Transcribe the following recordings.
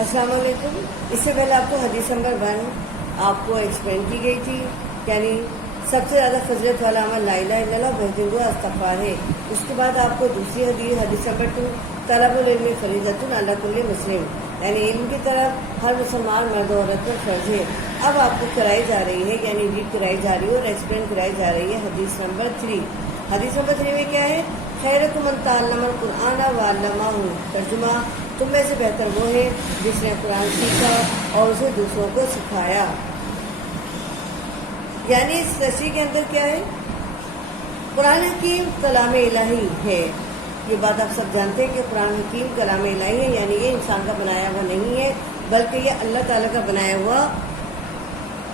السلام علیکم. اس سے پہلے آپ کو حدیث نمبر 1 آپ کو ایکسپلین کی گئی تھی، یعنی سب سے زیادہ فضیلت والا عمل لا الہ الا اللہ بہترین دعا استغفار ہے. اس کے بعد آپ کو دوسری حدیث نمبر 2 طلب العلم فریضۃ علی کل مسلم، یعنی علم کی طرف ہر مسلمان مرد و عورت پر فرض ہے. اب آپ کو کرائی جا رہی ہے، یعنی ریڈ کرائی جا رہی ہے اور ایکسپلین کرائی جا رہی ہے حدیث نمبر 3. حدیث نمبر 3 میں کیا ہے؟ خیرکم من تعلم القرآن وعلمہ. ترجمہ: تم میں سے بہتر وہ ہے جس نے قرآن سیکھا اور اسے دوسروں کو سکھایا. یعنی اس تشریح کے اندر کیا ہے؟ قرآن حکیم کلام الہی ہے. یہ بات آپ سب جانتے ہیں کہ قرآن حکیم کلام الہی ہے، یعنی یہ انسان کا بنایا ہوا نہیں ہے بلکہ یہ اللہ تعالیٰ کا بنایا ہوا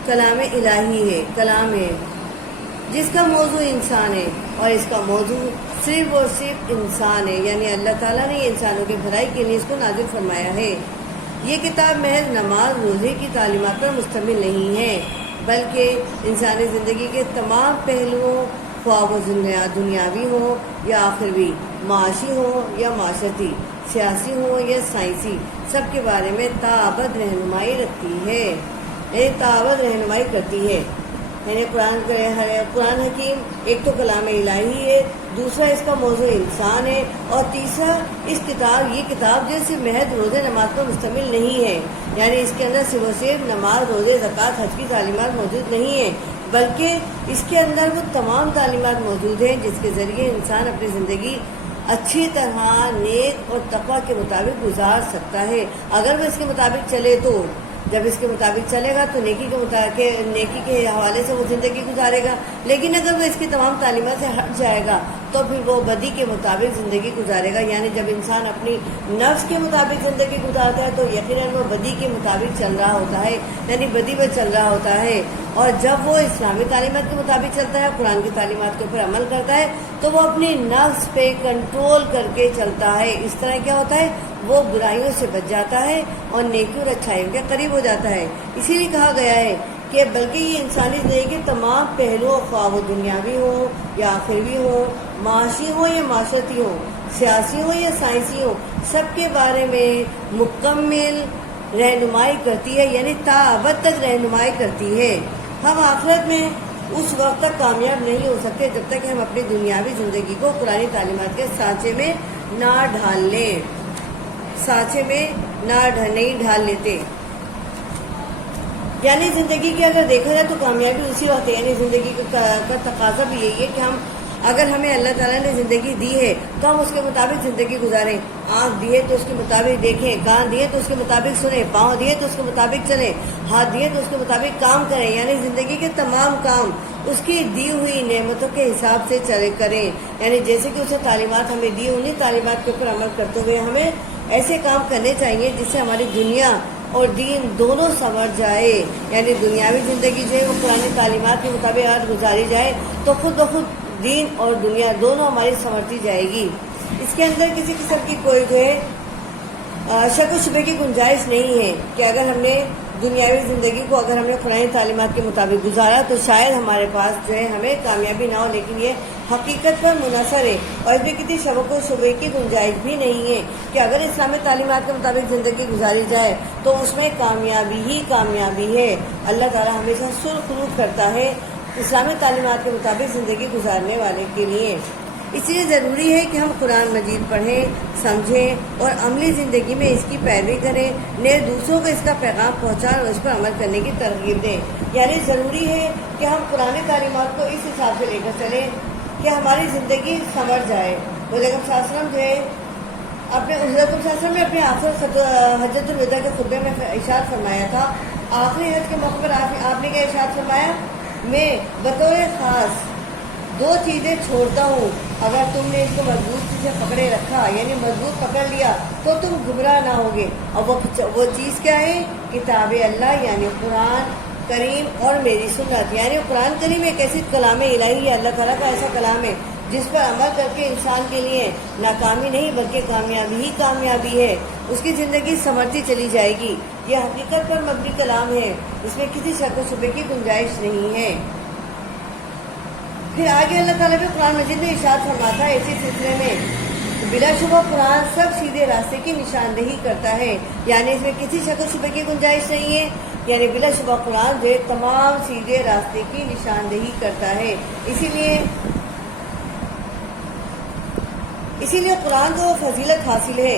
کلام الہی ہے، کلام ہے جس کا موضوع انسان ہے، اور اس کا موضوع صرف اور صرف انسان ہے. یعنی اللہ تعالیٰ نے یہ انسانوں کے بھلائی کے لیے اس کو نازل فرمایا ہے. یہ کتاب محض نماز روزے کی تعلیمات پر مشتمل نہیں ہے بلکہ انسانی زندگی کے تمام پہلوؤں، خواہ وہ دنیاوی ہو یا آخروی، معاشی ہو یا معاشرتی، سیاسی ہو یا سائنسی، سب کے بارے میں تابد رہنمائی رکھتی ہے، تابد رہنمائی کرتی ہے. یعنی قرآن حکیم ایک تو کلام الہی ہے، دوسرا اس کا موضوع انسان ہے، اور تیسرا یہ کتاب جیسے محض روزے نماز پر مشتمل نہیں ہے. یعنی اس کے اندر صرف نماز، روزے، زکوٰۃ، حج کی تعلیمات موجود نہیں ہیں بلکہ اس کے اندر وہ تمام تعلیمات موجود ہیں جس کے ذریعے انسان اپنی زندگی اچھی طرح نیک اور تقویٰ کے مطابق گزار سکتا ہے. اگر وہ اس کے مطابق چلے تو جب اس کے مطابق چلے گا تو نیکی کے حوالے سے وہ زندگی گزارے گا، لیکن اگر وہ اس کی تمام تعلیمات سے ہٹ جائے گا تو پھر وہ بدی کے مطابق زندگی گزارے گا. یعنی جب انسان اپنی نفس کے مطابق زندگی گزارتا ہے تو یقیناً وہ بدی کے مطابق چل رہا ہوتا ہے، یعنی بدی میں چل رہا ہوتا ہے. اور جب وہ اسلامی تعلیمات کے مطابق چلتا ہے، قرآن کی تعلیمات کے اوپر عمل کرتا ہے، تو وہ اپنی نفس پہ کنٹرول کر کے چلتا ہے. اس طرح کیا ہوتا ہے؟ وہ برائیوں سے بچ جاتا ہے اور نیکی اور اچھائیوں کے قریب ہو جاتا ہے. اسی لیے کہا گیا ہے کہ بلکہ یہ انسانی زندگی کے تمام پہلوؤں، خواہ وہ دنیاوی ہو یا آخروی ہو، معاشی ہو یا معاشرتی ہو، سیاسی ہو یا سائنسی ہو، سب کے بارے میں مکمل رہنمائی کرتی ہے، یعنی تا ابد تک رہنمائی کرتی ہے. ہم آخرت میں اس وقت تک کامیاب نہیں ہو سکتے جب تک ہم اپنی دنیاوی زندگی کو قرآن تعلیمات کے سانچے میں نہ ڈھال لیں، نہیں ڈھال لیتے. یعنی زندگی کی اگر دیکھا جائے تو کامیابی اسی وقت ہے. یعنی زندگی کا تقاضا بھی یہی ہے کہ اگر ہمیں اللہ تعالیٰ نے زندگی دی ہے تو ہم اس کے مطابق زندگی گزاریں. آنکھ دیے تو اس کے مطابق دیکھیں، کان دیے تو اس کے مطابق سنیں، پاؤں دیے تو اس کے مطابق چلیں، ہاتھ دیے تو اس کے مطابق کام کریں. یعنی زندگی کے تمام کام اس کی دی ہوئی نعمتوں کے حساب سے کریں. یعنی جیسے کہ اسے تعلیمات ہمیں دی، انہیں تعلیمات کے اوپر عمل کرتے ہوئے ہمیں ایسے کام کرنے چاہیے جس سے ہماری دنیا اور دین دونوں سنور جائے. یعنی دنیاوی زندگی جو ہے وہ قرآن تعلیمات کے مطابق اگر گزاری جائے تو خود بخود دین اور دنیا دونوں ہماری سنورتی جائے گی. اس کے اندر کسی قسم کی کوئی جو ہے شک و شبے کی گنجائش نہیں ہے کہ اگر ہم نے دنیاوی زندگی کو اگر ہم نے قرآن تعلیمات کے مطابق گزارا تو شاید ہمارے پاس جو ہے ہمیں کامیابی نہ ہو، لیکن یہ حقیقت پر منحصر ہے اور اس میں کسی شک و شبے کی گنجائش بھی نہیں ہے کہ اگر اسلامی تعلیمات کے مطابق زندگی گزاری جائے تو اس میں کامیابی ہی کامیابی ہے. اللہ تعالیٰ ہمیشہ سرخرو کرتا ہے اسلامی تعلیمات کے مطابق زندگی گزارنے والے کے لیے. اس لیے ضروری ہے کہ ہم قرآن مجید پڑھیں، سمجھیں اور عملی زندگی میں اس کی پیروی کریں، نئے دوسروں کو اس کا پیغام پہنچائیں اور اس پر عمل کرنے کی ترغیب دیں. یعنی ضروری ہے کہ ہم قرآن تعلیمات کو اس حساب سے لے کر چلیں کہ ہماری زندگی سنور جائے. حضرت صلی اللہ علیہ وسلم جو ہے اپنے آخر حجۃ الوداع کے خطبے میں ارشاد فرمایا تھا، آخری حج کے موقع پر آپ نے کیا ارشاد فرمایا؟ میں بطور خاص 2 چیزیں چھوڑتا ہوں، اگر تم نے اس کو مضبوط سے پکڑے رکھا، یعنی مضبوط پکڑ لیا تو تم گمراہ نہ ہوگے. اور وہ چیز کیا ہے؟ کتاب اللہ، یعنی قرآن کریم اور میری سنت. یعنی قرآن کریم ایک ایسی کلام الہی ہے، اللہ تعالیٰ کا ایسا کلام ہے جس پر عمل کر کے انسان کے لیے ناکامی نہیں بلکہ کامیابی ہی کامیابی ہے. اس کی زندگی سنورتی چلی جائے گی. یہ حقیقت پر مبنی کلام ہے، اس میں کسی شک و شبے کی گنجائش نہیں ہے. پھر آگے اللہ تعالیٰ بھی قرآن مجید میں ارشاد فرماتا ہے اسی سلسلے میں، بلا شبہ قرآن سب سیدھے راستے کی نشاندہی کرتا ہے، یعنی اس میں کسی شک و شبہ کی گنجائش نہیں ہے، یعنی بلا شبہ قرآن جو ہے تمام سیدھے راستے کی نشاندہی کرتا ہے۔ اسی لیے قرآن کو فضیلت حاصل ہے،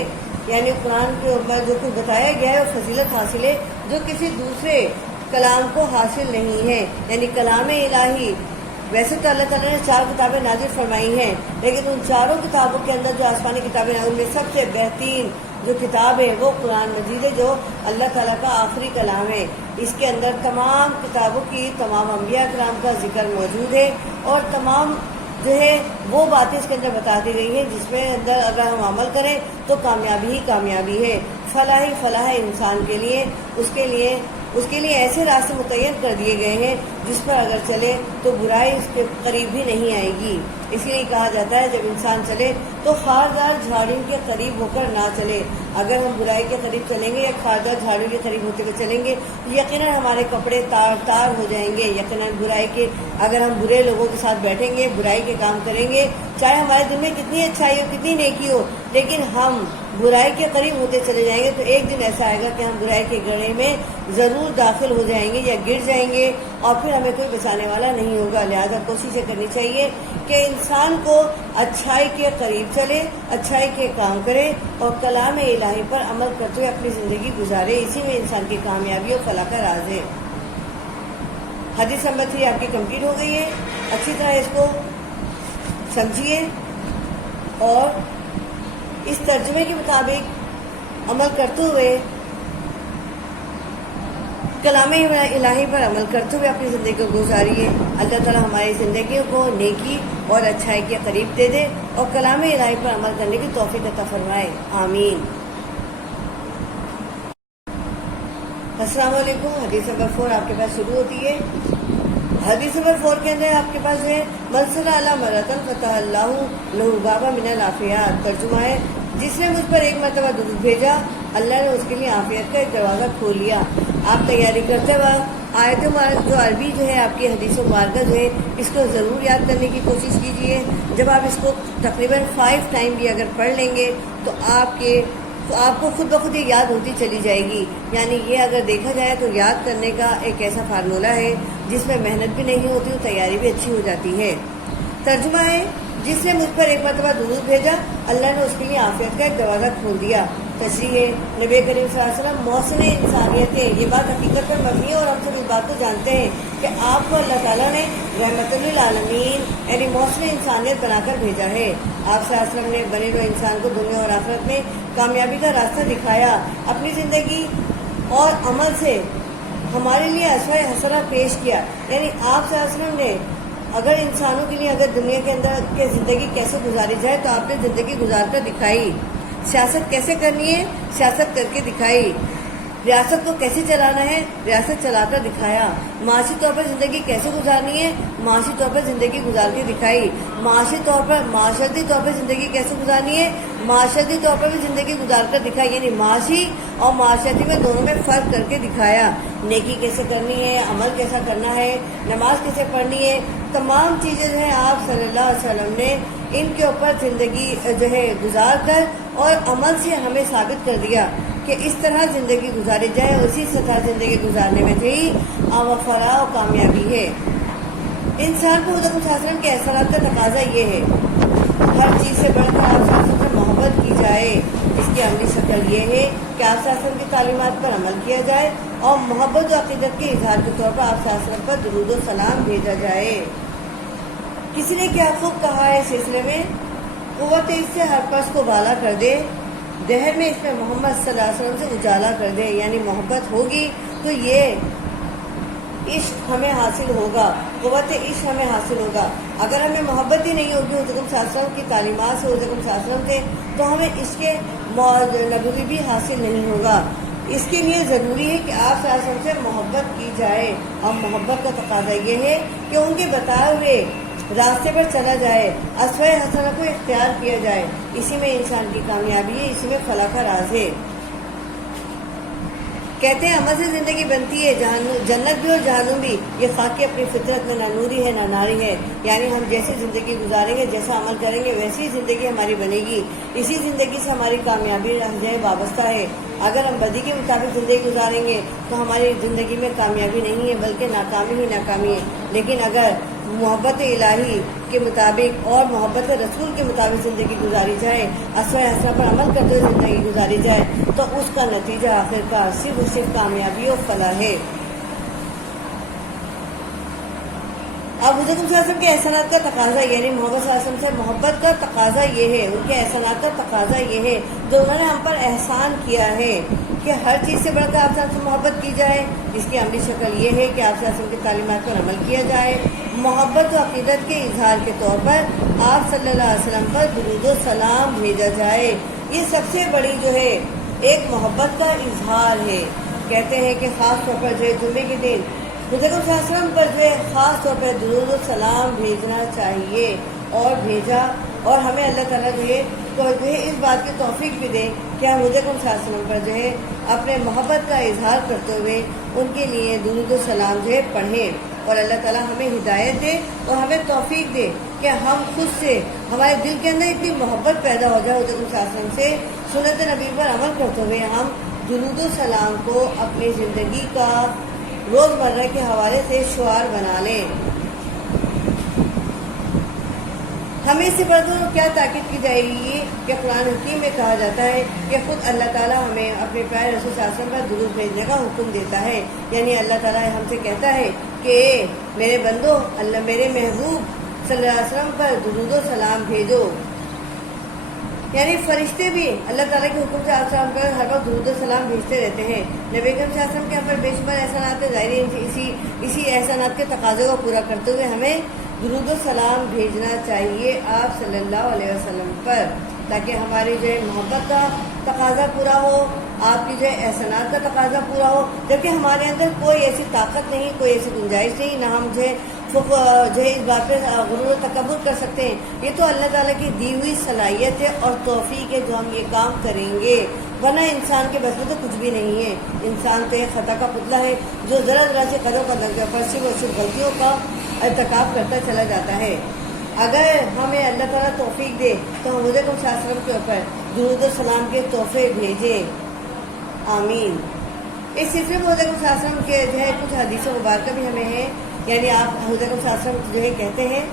یعنی قرآن کے اوپر جو کچھ بتایا گیا ہے وہ فضیلت حاصل ہے جو کسی دوسرے کلام کو حاصل نہیں ہے، یعنی کلام الہی۔ ویسے تو اللہ تعالیٰ نے 4 کتابیں نازل فرمائی ہیں، لیکن ان 4 کتابوں کے اندر جو آسمانی کتابیں ہیں ان میں سب سے بہترین جو کتاب ہے وہ قرآن مجید ہے، جو اللہ تعالیٰ کا آخری کلام ہے۔ اس کے اندر تمام کتابوں کی تمام انبیاء کرام کا ذکر موجود ہے، اور تمام جو ہے وہ باتیں اس کے اندر بتا دی گئی ہیں جس میں اندر اگر ہم عمل کریں تو کامیابی ہی کامیابی ہے، فلاح ہی فلاح ہے انسان کے لیے۔ اس کے لیے ایسے راستے متعین کر دیے گئے ہیں جس پر اگر چلے تو برائی اس کے قریب بھی نہیں آئے گی۔ اس لیے کہا جاتا ہے جب انسان چلے تو خاردار جھاڑیوں کے قریب ہو کر نہ چلے۔ اگر ہم برائی کے قریب چلیں گے یا خاردار جھاڑیوں کے قریب ہوتے ہوئے چلیں گے تو یقیناً ہمارے کپڑے تار تار ہو جائیں گے۔ یقیناً برائی کے اگر ہم برے لوگوں کے ساتھ بیٹھیں گے، برائی کے کام کریں گے، چاہے ہمارے دل میں کتنی اچھائی ہو، کتنی نیکی ہو، لیکن ہم برائی کے قریب ہوتے چلے جائیں گے تو ایک دن ایسا آئے گا کہ ہم برائی کے گڑھے میں ضرور داخل ہو جائیں گے یا گر جائیں گے، اور پھر ہمیں کوئی بچانے والا نہیں ہوگا۔ لہذا کوشش یہ کرنی چاہیے کہ انسان کو اچھائی کے قریب چلے، اچھائی کے کام کرے اور کلام الہی پر عمل کرتے ہوئے اپنی زندگی گزارے۔ اسی میں انسان کی کامیابی اور فلاح کا راز ہے۔ حدیث نمبر 3 آپ کی کمپلیٹ ہو گئی ہے۔ اچھی طرح اس کو سمجھیے اور اس ترجمے کے مطابق عمل کرتے ہوئے کلام الہی پر عمل کرتے ہوئے اپنی زندگی کو گزاریے۔ اللہ تعالیٰ ہماری زندگیوں کو نیکی اور اچھائی کے قریب دے دے اور کلام الہی پر عمل کرنے کی توفیق عطا فرمائے، آمین۔ السلام علیکم۔ حدیث نمبر 4 آپ کے پاس شروع ہوتی ہے۔ حدیث نمبر 4 کے اندر آپ کے پاس ہے من صلی علی مرتن فتح اللہ لہ بابا من العافیات۔ ترجمہ ہے جس نے مجھ پر ایک مرتبہ درود بھیجا اللہ نے اس کے لیے عافیت کا ایک دروازہ کھول لیا۔ آپ تیاری کرتے وقت آیت مبارک جو عربی جو ہے آپ کی حدیث مبارکہ جو ہے اس کو ضرور یاد کرنے کی کوشش کیجیے۔ جب آپ اس کو تقریباً 5 ٹائم بھی اگر پڑھ لیں گے تو آپ کو خود بخود یہ یاد ہوتی چلی جائے گی۔ یعنی یہ اگر دیکھا جائے تو یاد کرنے کا ایک ایسا فارمولہ ہے جس میں محنت بھی نہیں ہوتی اور تیاری بھی اچھی ہو جاتی ہے۔ ترجمہ ہے جس نے مجھ پر ایک مرتبہ درود بھیجا اللہ نے اس کے لیے عافیت کا ایک دروازہ کھول دیا۔ تشریح ہے نبی کریم صلی اللہ علیہ وسلم محسن انسانیت ہے، یہ بات حقیقت پر مبنی ہے اور ہم سب اس بات کو جانتے ہیں کہ آپ کو اللہ تعالیٰ نے رحمت للعالمین یعنی محسن انسانیت بنا کر بھیجا ہے۔ آپ صلی اللہ علیہ وسلم نے بنے ہوئے انسان کو دنیا اور آخرت میں کامیابی کا راستہ دکھایا، اپنی زندگی اور عمل سے ہمارے لیے اسوہ حسنہ پیش کیا۔ یعنی آپ صلی اللہ علیہ وسلم نے اگر انسانوں کے لیے اگر دنیا کے اندر کے زندگی کیسے گزاری جائے تو آپ نے زندگی گزار کر دکھائی۔ سیاست کیسے کرنی ہے، سیاست کر کے دکھائی۔ ریاست کو کیسے چلانا ہے، ریاست چلا کر دکھایا۔ معاشی طور پر زندگی کیسے گزارنی ہے، معاشی طور پر زندگی گزار کے دکھائی۔ معاشرتی طور پر زندگی کیسے گزارنی ہے، معاشرتی طور پر بھی زندگی گزار کر دکھائی۔ یعنی معاشی اور معاشرتی میں دونوں میں فرق کر کے دکھایا۔ نیکی کیسے کرنی ہے، عمل کیسا کرنا ہے، نماز کیسے پڑھنی ہے، تمام چیزیں جو ہیں آپ صلی اللہ علیہ وسلم نے ان کے اوپر زندگی جو ہے گزار کر اور عمل سے ہمیں ثابت کر دیا کہ اس طرح زندگی گزاری جائے، اسی طرح زندگی گزارنے میں ہی فلاح و کامیابی ہے۔ انسان کو حضرت صلی اللہ علیہ وسلم کے احسانات کا تقاضا یہ ہے ہر چیز سے بڑھ کر آپ صلی اللہ علیہ وسلم سے محبت کی جائے۔ اس کی عملی شکل یہ ہے کہ آپ صلی اللہ علیہ وسلم کی تعلیمات پر عمل کیا جائے اور محبت و عقیدت کے اظہار کے طور پر آپ صلی اللہ علیہ وسلم پر درود و سلام بھیجا جائے۔ کسی نے کیا خوب کہا ہے اس سلسلے میں، قوت اس سے ہر پس کو بالا کر دے، دہر میں اس میں محمد صلی اللہ علیہ وسلم سے اجالا کر دے۔ یعنی محبت ہوگی تو یہ عشق ہمیں حاصل ہوگا، قوت عشق ہمیں حاصل ہوگا۔ اگر ہمیں محبت ہی نہیں ہوگی حضرت صلی اللہ علیہ وسلم کی تعلیمات سے، حضرت صلی اللہ علیہ وسلم سے، تو ہمیں عشق نبوی بھی حاصل نہیں ہوگا۔ اس کے لیے ضروری ہے کہ آپ صلی اللہ علیہ وسلم سے محبت کی جائے، اور محبت کا تقاضا یہ ہے کہ ان کے بتائے ہوئے راستے پر چلا جائے، اسوہ حسنہ کو اختیار کیا جائے۔ اسی میں انسان کی کامیابی ہے، اسی میں فلاح کا راز ہے۔ کہتے ہیں عمل سے زندگی بنتی ہے، جنت بھی اور جہنم بھی، یہ خاک کی اپنی فطرت میں نہ نوری ہے نہ ناری ہے، یعنی ہم جیسی زندگی گزاریں گے، جیسا عمل کریں گے، ویسی زندگی ہماری بنے گی، اسی زندگی سے ہماری کامیابی جو ہے وابستہ ہے۔ اگر ہم بدی کے مطابق زندگی گزاریں گے تو ہماری زندگی میں کامیابی نہیں ہے بلکہ ناکامی ہی ناکامی ہے، لیکن اگر محبت الہی کے مطابق اور محبت رسول کے مطابق زندگی گزاری جائے، اسوہ حسنہ پر عمل کرتے ہوئے زندگی گزاری جائے، تو اس کا نتیجہ آخر کار صرف اور صرف کامیابی و فلاح ہے۔ اب حضرت صلی اللہ علیہ وسلم کے احسانات کا تقاضا، یعنی محمد صلی اللہ علیہ وسلم سے محبت کا تقاضا یہ ہے، ان کے احسانات کا تقاضا یہ ہے جو انہوں نے ہم پر احسان کیا ہے کہ ہر چیز سے بڑھ کر آپ صلی اللہ علیہ وسلم سے محبت کی جائے، جس کی عملی شکل یہ ہے کہ آپ صلی اللہ علیہ وسلم کی تعلیمات پر عمل کیا جائے۔ محبت و عقیدت کے اظہار کے طور پر آپ صلی اللہ علیہ وسلم پر درود و سلام بھیجا جائے، یہ سب سے بڑی جو ہے ایک محبت کا اظہار ہے۔ کہتے ہیں کہ خاص طور پر جو ہے جمعے کے دن حضرت صلی اللہ علیہ وسلم پر جو ہے خاص طور پر درود و سلام بھیجنا چاہیے، اور بھیجا، اور ہمیں اللہ تعالیٰ جو ہے اس بات کی توفیق بھی دے کہ ہم حضرت صلی اللہ علیہ وسلم پر جو ہے اپنے محبت کا اظہار کرتے ہوئے ان کے لیے درود و سلام جو ہے پڑھیں، اور اللہ تعالیٰ ہمیں ہدایت دے اور ہمیں توفیق دے کہ ہم خود سے ہمارے دل کے اندر اتنی محبت پیدا ہو جائے حضرت صلی اللہ علیہ وسلم سے، سنت نبی پر عمل کرتے ہوئے ہم درود و سلام کو اپنی زندگی کا روزمرہ کے حوالے سے شعار بنا لیں۔ ہمیں اس سے بڑھ کر کیا تاکید کی جائے گی کہ قرآن حکیم میں کہا جاتا ہے کہ خود اللہ تعالیٰ ہمیں اپنے پیارے رسول صلی اللہ علیہ وسلم پر درود بھیجنے کا حکم دیتا ہے، یعنی اللہ تعالیٰ ہم سے کہتا ہے کہ میرے بندو، اللہ میرے محبوب صلی اللہ علیہ وسلم پر درود و سلام بھیجو، یعنی فرشتے بھی اللہ تعالیٰ کے حکم سے آپ پر ہر وقت درود و سلام بھیجتے رہتے ہیں۔ نبی کریم صلی اللہ علیہ وسلم کے ہم پر بے شمار احسانات ظاہری، اسی احسانات کے تقاضے کو پورا کرتے ہوئے ہمیں درود و سلام بھیجنا چاہیے آپ صلی اللہ علیہ وسلم پر، تاکہ ہماری جو ہے محبت کا تقاضا پورا ہو، آپ کی جو ہے احسانات کا تقاضا پورا ہو، جبکہ ہمارے اندر کوئی ایسی طاقت نہیں، کوئی ایسی گنجائش نہیں، نہ ہم جو ہے اس بات پہ غرور و تکبر کر سکتے ہیں۔ یہ تو اللہ تعالیٰ کی دی ہوئی صلاحیت ہے اور توفیق ہے جو ہم یہ کام کریں گے، ورنہ انسان کے بس میں تو کچھ بھی نہیں ہے۔ انسان تو ایک خطا کا پتلا ہے جو ذرا ذرا سے قدم پر صرف اور صرف غلطیوں کا ارتکاب کرتا چلا جاتا ہے۔ اگر ہمیں اللہ تعالیٰ توفیق دے تو ہم حضرت صلی اللہ علیہ وسلم کے اوپر درود و سلام کے تحفے بھیجیں، آمین۔ اس سلسلے میں حضرت صلی اللہ علیہ وسلم کے جو ہے کچھ حدیث مبارکہ بھی ہمیں ہیں، یعنی آپ حضرت صلی اللہ علیہ وسلم جو ہے کہتے ہیں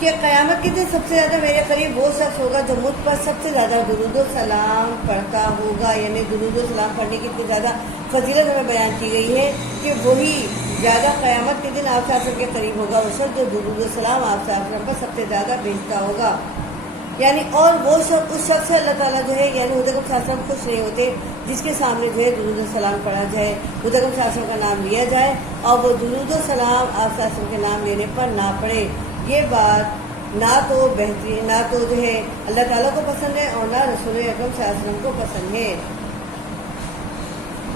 کہ قیامت کے دن سب سے زیادہ میرے قریب وہ شخص ہوگا جو مجھ پر سب سے زیادہ درود و سلام پڑھتا ہوگا، یعنی درود و سلام پڑھنے کی اتنی زیادہ فضیلت ہمیں بیان کی گئی ہے کہ وہی زیادہ قیامت کے دن آپ صلی اللہ علیہ وسلم کے قریب ہوگا وہ شخص جو درود و سلام آپ صلی اللہ علیہ وسلم پر سب سے زیادہ بھیجتا ہوگا، یعنی اور وہ شخص اس شخص سے اللہ تعالیٰ جو ہے یعنی حضرت صلی اللہ علیہ وسلم خوش نہیں ہوتے جس کے سامنے جو ہے درود و سلام پڑھا جائے، حضرت صلی اللہ علیہ وسلم کا نام لیا جائے اور وہ درود و سلام آپ صلی اللہ علیہ وسلم کے نام لینے پر نہ پڑھے۔ یہ بات نہ تو بہترین، نہ تو جو ہے اللہ تعالیٰ کو پسند ہے اور نہ رسول اکرم صلی اللہ علیہ وسلم کو پسند ہے۔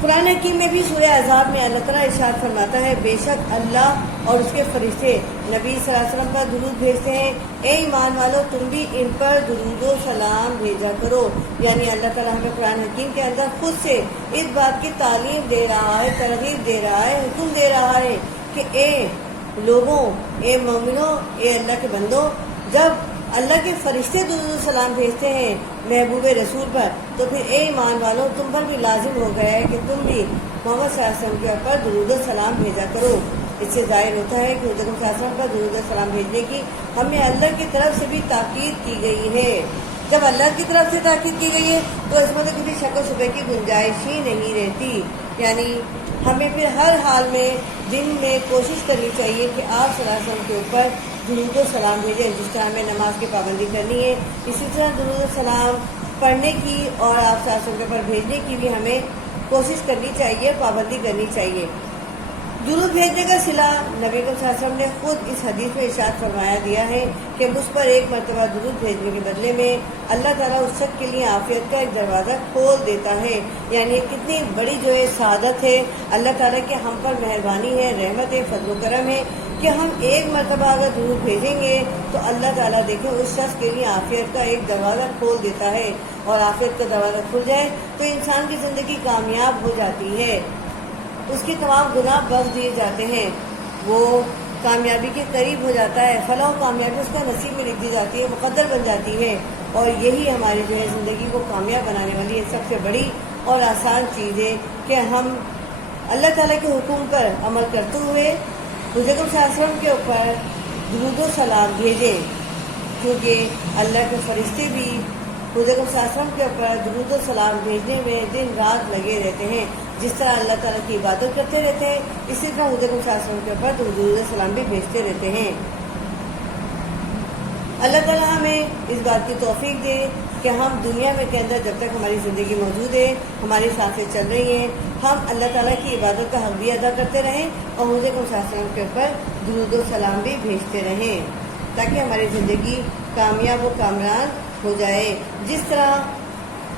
قرآن حکیم میں بھی سورہ احزاب میں اللہ تعالیٰ ارشاد فرماتا ہے، بے شک اللہ اور اس کے فرشتے نبی صلی اللہ علیہ وسلم پر درود بھیجتے ہیں، اے ایمان والو تم بھی ان پر درود و سلام بھیجا کرو، یعنی اللہ تعالیٰ ہمیں قرآن حکیم کے اندر خود سے اس بات کی تعلیم دے رہا ہے، ترغیب دے رہا ہے، حکم دے رہا ہے کہ اے لوگوں، اے مومنوں، اے اللہ کے بندوں، جب اللہ کے فرشتے درود و سلام بھیجتے ہیں محبوب رسول پر تو پھر اے ایمان والوں تم پر بھی لازم ہو گیا ہے کہ تم بھی محمد صلی اللہ علیہ وسلم کے اوپر درود و سلام بھیجا کرو۔ اس سے ظاہر ہوتا ہے کہ حضرت صلی اللہ علیہ وسلم پر درود و سلام بھیجنے کی ہمیں اللہ کی طرف سے بھی تاکید کی گئی ہے۔ جب اللہ کی طرف سے تاکید کی گئی ہے تو اس میں تو کسی شک و شبہ کی گنجائش ہی نہیں رہتی، یعنی ہمیں پھر ہر حال میں دن میں کوشش کرنی چاہیے کہ آپ صلی اللہ علیہ وسلم کے اوپر درود و سلام بھیجیں، جس طرح ہمیں نماز کی پابندی کرنی ہے اسی طرح درود و سلام پڑھنے کی اور آپ صلی اللہ علیہ وسلم کے اوپر بھیجنے کی بھی ہمیں کوشش کرنی چاہیے، پابندی کرنی چاہیے۔ درود بھیجنے کا صلہ نبی صلی اللہ علیہ وسلم نے خود اس حدیث میں ارشاد فرمایا دیا ہے کہ مجھ پر ایک مرتبہ درود بھیجنے کے بدلے میں اللہ تعالیٰ اس شخص کے لیے عافیت کا ایک دروازہ کھول دیتا ہے، یعنی کتنی بڑی جو ہے سعادت ہے، اللہ تعالیٰ کے ہم پر مہربانی ہے، رحمت ہے، فضل و کرم ہے کہ ہم ایک مرتبہ اگر درود بھیجیں گے تو اللہ تعالیٰ دیکھیں اس شخص کے لیے عافیت کا ایک دروازہ کھول دیتا ہے، اور عافیت کا دروازہ کھل جائے تو انسان کی زندگی کامیاب ہو جاتی ہے، اس کے تمام گناہ بخش دیے جاتے ہیں، وہ کامیابی کے قریب ہو جاتا ہے، فلاح و کامیابی اس کا نصیب میں لکھ دی جاتی ہے، مقدر بن جاتی ہے۔ اور یہی ہماری جو ہے زندگی کو کامیاب بنانے والی ہے سب سے بڑی اور آسان چیز ہے کہ ہم اللہ تعالیٰ کے حکم پر عمل کرتے ہوئے حضور صلی اللہ علیہ وسلم کے اوپر درود و سلام بھیجیں، کیونکہ اللہ کے فرشتے بھی حضور صلی اللہ علیہ وسلم کے اوپر درود و سلام بھیجنے میں دن رات لگے رہتے ہیں۔ جس طرح اللہ تعالیٰ کی عبادت کرتے رہتے ہیں، اسی طرح حضور صلی اللہ علیہ وسلم کے اوپر درود و سلام بھی بھیجتے رہتے ہیں۔ اللہ تعالیٰ ہمیں اس بات کی توفیق دے کہ ہم دنیا میں کے اندر جب تک ہماری زندگی موجود ہے، ہماری سانسیں چل رہی ہیں، ہم اللہ تعالیٰ کی عبادت کا حق بھی ادا کرتے رہیں اور حضور صلی اللہ علیہ وسلم کے اوپر درود و سلام بھی بھیجتے رہیں، تاکہ ہماری زندگی کامیاب و کامران ہو جائے۔ جس طرح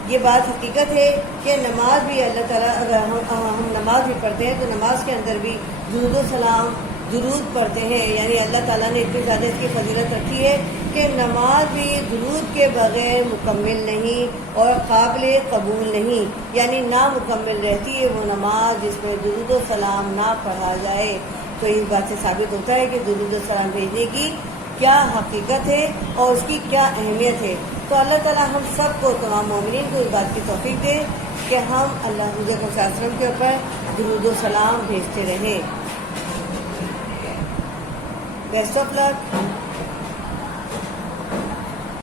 یہ بات حقیقت ہے کہ نماز بھی اللہ تعالیٰ، اگر ہم نماز بھی پڑھتے ہیں تو نماز کے اندر بھی درود و سلام درود پڑھتے ہیں، یعنی اللہ تعالیٰ نے اتنی زیادہ اس کی فضیلت رکھی ہے کہ نماز بھی درود کے بغیر مکمل نہیں اور قابل قبول نہیں، یعنی نامکمل رہتی ہے وہ نماز جس میں درود و سلام نہ پڑھا جائے۔ تو اس بات سے ثابت ہوتا ہے کہ درود و سلام بھیجنے کی کیا حقیقت ہے اور اس کی کیا اہمیت ہے۔ تو اللہ تعالیٰ ہم سب کو، تمام مومنین کو اس بات کی توفیق دے کہ ہم اللہ حضور صلی اللہ علیہ وسلم کے اوپر درود و سلام بھیجتے رہیں۔ Best of look.